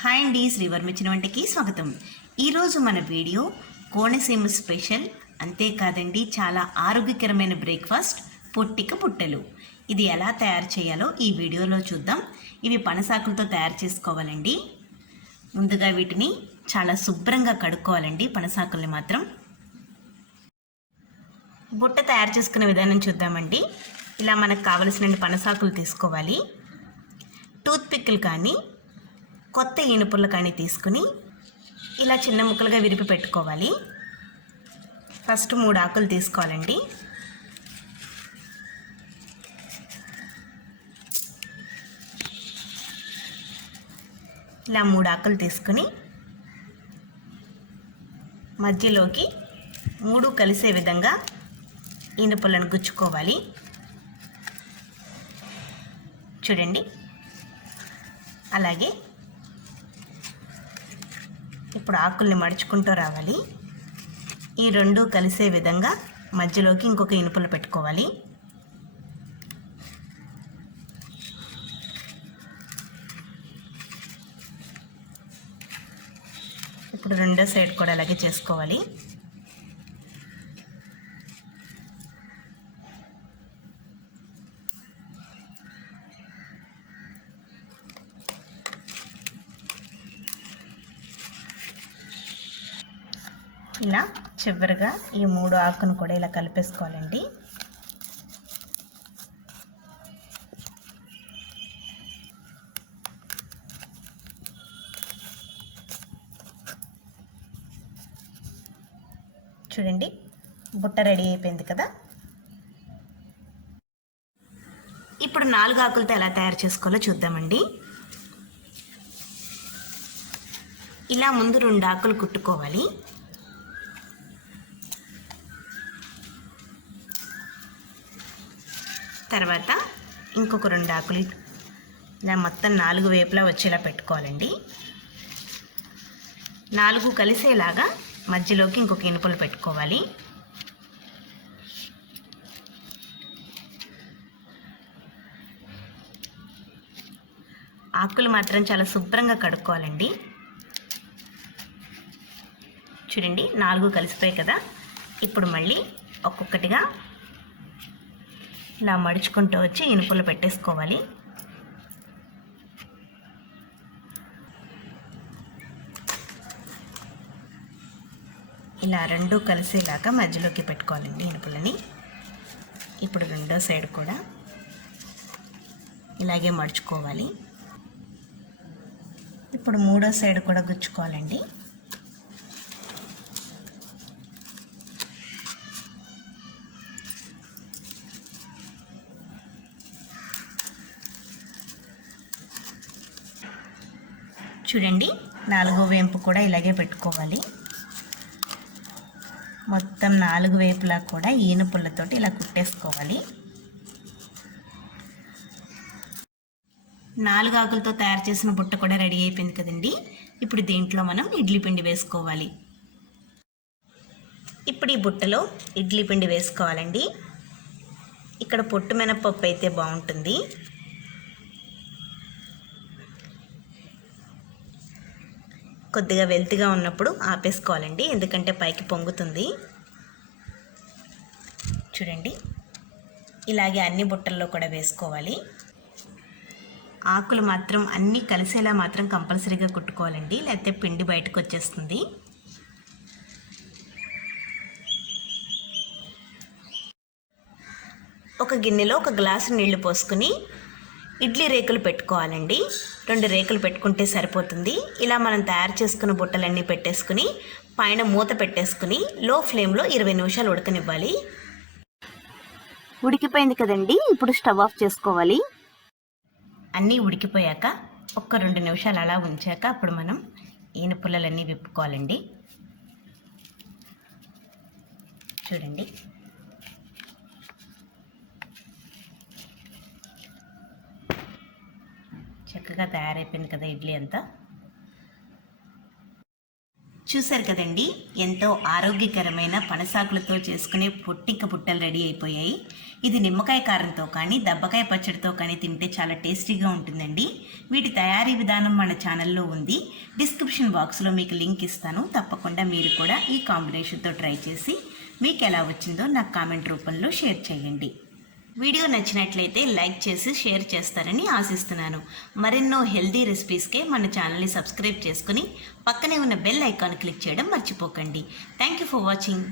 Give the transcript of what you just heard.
Hi అండి, శ్రీవర్మిచిన వంటకి స్వాగతం. ఈరోజు మన వీడియో కోనసీమ స్పెషల్. అంతేకాదండి, చాలా ఆరోగ్యకరమైన బ్రేక్ఫాస్ట్ పొట్టిక పుట్టెలు. ఇది ఎలా తయారు చేయాలో ఈ వీడియోలో చూద్దాం. ఇవి పనసాకులతో తయారు చేసుకోవాలండి. ముందుగా వీటిని చాలా శుభ్రంగా కడుక్కోవాలండి. పనసాకుల్ని మాత్రం బుట్ట తయారు చేసుకునే విధానం చూద్దామండి. ఇలా మనకు కావలసిన పనసాకులు తీసుకోవాలి. టూత్ పిక్లు కానీ కొత్త ఈనుపులు కానీ తీసుకుని ఇలా చిన్న ముక్కలుగా విరిపి పెట్టుకోవాలి. ఫస్ట్ 3 ఆకులు తీసుకోవాలండి. ఇలా 3 ఆకులు తీసుకుని మధ్యలోకి 3 కలిసే విధంగా ఈనుపులను గుచ్చుకోవాలి. చూడండి, అలాగే ఇప్పుడు ఆకుల్ని మడుచుకుంటూ రావాలి. ఈ 2 కలిసే విధంగా మధ్యలోకి ఇంకొక ఇనుపులు పెట్టుకోవాలి. ఇప్పుడు రెండో సైడ్ కూడా అలాగే చేసుకోవాలి. ఇలా చివరిగా ఈ 3 ఆకును కూడా ఇలా కలిపేసుకోవాలండి. చూడండి, బుట్ట రెడీ అయిపోయింది కదా. ఇప్పుడు 4 ఆకులతో ఎలా తయారు చేసుకోవాలో చూద్దామండి. ఇలా ముందు 2 ఆకులు కుట్టుకోవాలి. తర్వాత ఇంకొక 2 ఆకులు ఇలా మొత్తం 4 వైపులా వచ్చేలా పెట్టుకోవాలండి. 4 కలిసేలాగా మధ్యలోకి ఇంకొక ఇనుపులు పెట్టుకోవాలి. ఆకులు మాత్రం చాలా శుభ్రంగా కడుక్కోవాలండి. చూడండి, 4 కలిసిపోయాయి కదా. ఇప్పుడు మళ్ళీ ఒక్కొక్కటిగా ఇలా మడుచుకుంటూ వచ్చి ఇనుపులు పెట్టేసుకోవాలి. ఇలా 2 కలిసేలాగా మధ్యలోకి పెట్టుకోవాలండి ఇనుపులని. ఇప్పుడు రెండో సైడ్ కూడా ఇలాగే మడుచుకోవాలి. ఇప్పుడు 3వ సైడ్ కూడా గుచ్చుకోవాలండి. చూడండి, 4వ వైపు కూడా ఇలాగే పెట్టుకోవాలి. మొత్తం 4 వైపులా కూడా ఈనుపులతోటి ఇలా కుట్టేసుకోవాలి. 4 ఆకులతో తయారు చేసిన బుట్ట కూడా రెడీ అయిపోయింది కదండి. ఇప్పుడు దీంట్లో మనం ఇడ్లీ పిండి వేసుకోవాలి. ఇప్పుడు ఈ బుట్టలో ఇడ్లీ పిండి వేసుకోవాలండి. ఇక్కడ పొట్టు మినపప్పు అయితే బాగుంటుంది. కొద్దిగా వెల్తిగా ఉన్నప్పుడు ఆపేసుకోవాలండి, ఎందుకంటే పైకి పొంగుతుంది. చూడండి, ఇలాగే అన్ని బుట్టల్లో కూడా వేసుకోవాలి. ఆకులు మాత్రం అన్నీ కలిసేలా మాత్రం కంపల్సరీగా కుట్టుకోవాలండి, లేకపోతే పిండి బయటకు వచ్చేస్తుంది. ఒక గిన్నెలో 1 గ్లాసు నీళ్లు పోసుకుని ఇడ్లీ రేకులు పెట్టుకోవాలండి. 2 రేకులు పెట్టుకుంటే సరిపోతుంది. ఇలా మనం తయారు చేసుకున్న బుట్టలన్నీ పెట్టేసుకుని పైన మూత పెట్టేసుకుని లో ఫ్లేమ్లో 20 నిమిషాలు ఉడకనివ్వాలి. ఉడికిపోయింది కదండి. ఇప్పుడు స్టవ్ ఆఫ్ చేసుకోవాలి. అన్నీ ఉడికిపోయాక 1-2 నిమిషాలు అలా ఉంచాక అప్పుడు మనం ఈనపుల్లలన్నీ విప్పుకోవాలండి. చూడండి, చక్కగా తయారైపోయింది కదా ఇడ్లీ అంతా. చూశారు కదండి, ఎంతో ఆరోగ్యకరమైన పనసాకులతో చేసుకునే పొట్టిక పుట్టలు రెడీ అయిపోయాయి. ఇది నిమ్మకాయ కారంతో కానీ దబ్బకాయ పచ్చడితో కానీ తింటే చాలా టేస్టీగా ఉంటుందండి. వీటి తయారీ విధానం మన ఛానల్లో ఉంది. డిస్క్రిప్షన్ బాక్స్లో మీకు లింక్ ఇస్తాను. తప్పకుండా మీరు కూడా ఈ కాంబినేషన్తో ట్రై చేసి మీకు ఎలా వచ్చిందో నాకు కామెంట్ రూపంలో షేర్ చేయండి. వీడియో నచ్చినట్లయితే లైక్ చేసి షేర్ చేస్తారని ఆశిస్తున్నాను. మరెన్నో హెల్దీ రెసిపీస్కే మన ఛానల్ని సబ్స్క్రైబ్ చేసుకుని పక్కనే ఉన్న బెల్ ఐకాన్ క్లిక్ చేయడం మర్చిపోకండి. Thank you for watching.